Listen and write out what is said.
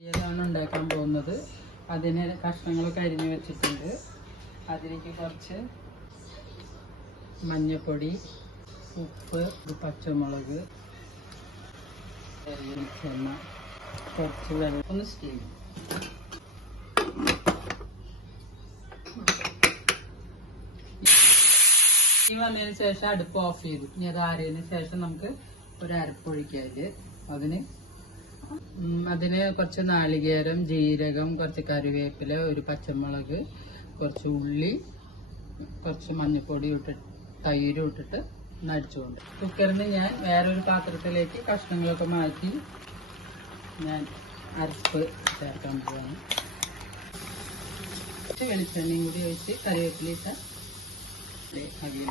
ഇതാണ് ഉണ്ടാക്കാൻ പോകുന്നത്. അതിന് കഷ്ണങ്ങളൊക്കെ അരിഞ്ഞു വെച്ചിട്ടുണ്ട്. അതിലേക്ക് കുറച്ച് മഞ്ഞൾപ്പൊടി, ഉപ്പ്, പച്ചമുളക്, വെളിച്ചെണ്ണ, കുറച്ച് വെള്ളം, ഒന്ന് സ്റ്റീം. ഈ വന്നതിന് ശേഷം അടുപ്പ് ഓഫ് ചെയ്തു. ഇനി അത് ആറിയതിന് ശേഷം നമുക്ക് ഒരു അരപ്പൊഴിക്കാല്. അതിന് കുറച്ച് നാളികേരം, ജീരകം, കുറച്ച് കറിവേപ്പില, ഒരു പച്ചമുളക്, കുറച്ച് ഉള്ളി, കുറച്ച് മഞ്ഞൾപ്പൊടി ഇട്ടിട്ട് തൈര് ഇട്ടിട്ട് നടിച്ചുകൊണ്ട് കുക്കറിന് ഞാൻ വേറൊരു പാത്രത്തിലേക്ക് കഷ്ണങ്ങളൊക്കെ മാറ്റി ഞാൻ അരപ്പ് ചേർക്കാൻ പോവാണ്. വെളിച്ചെണ്ണയും കൂടി ഒഴിച്ച് കറിവേപ്പില ഇട്ട അവിയൽ